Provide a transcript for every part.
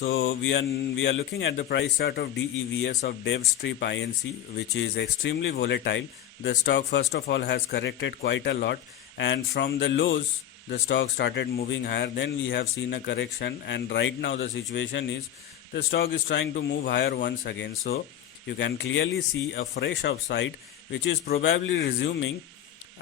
So we are looking at the price chart of DEVS of devvstream INC, which is extremely volatile. The stock first of all has corrected quite a lot, and from the lows the stock started moving higher. Then we have seen a correction, and right now the situation is the stock is trying to move higher once again. So you can clearly see a fresh upside which is probably resuming,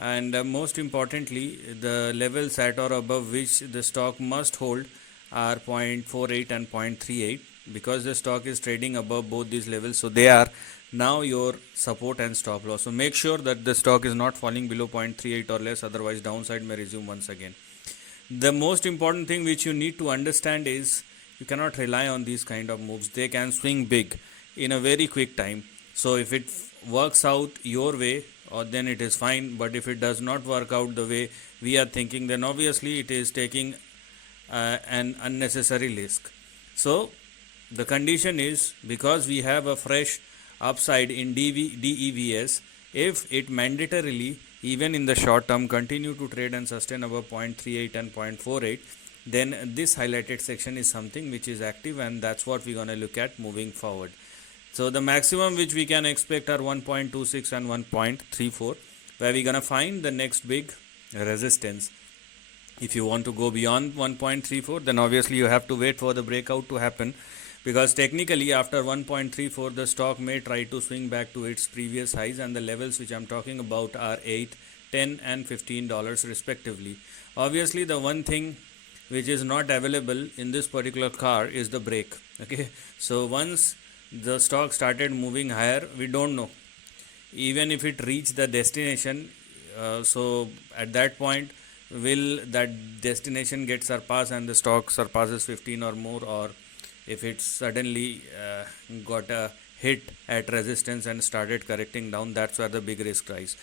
and most importantly the levels at or above which the stock must hold are 0.48 and 0.38, because the stock is trading above both these levels, so they are now your support and stop loss. So make sure that the stock is not falling below 0.38 or less, otherwise downside may resume once again. The most important thing which you need to understand is you cannot rely on these kind of moves. They can swing big in a very quick time. So if it works out your way, or then it is fine, but if it does not work out the way we are thinking, then obviously it is taking an unnecessary risk. So the condition is, because we have a fresh upside in DEVS, if it mandatorily even in the short term continue to trade and sustain above 0.38 and 0.48, then this highlighted section is something which is active, and that's what we're going to look at moving forward. So the maximum which we can expect are 1.26 and 1.34, where we're going to find the next big resistance. If you want to go beyond 1.34, then obviously you have to wait for the breakout to happen, because technically after 1.34 the stock may try to swing back to its previous highs, and the levels which I'm talking about are 8, 10 and $15 respectively. Obviously the one thing which is not available in this particular car is the break. Okay, so once the stock started moving higher, we don't know even if it reached the destination. So at that point, will that destination get surpassed and the stock surpasses 15 or more, or if it suddenly got a hit at resistance and started correcting down, that's where the big risk lies.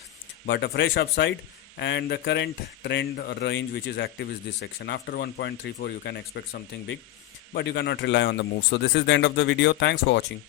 But a fresh upside, and the current trend or range which is active is this section. After 1.34 you can expect something big, but you cannot rely on the move. So this is the end of the video. Thanks for watching.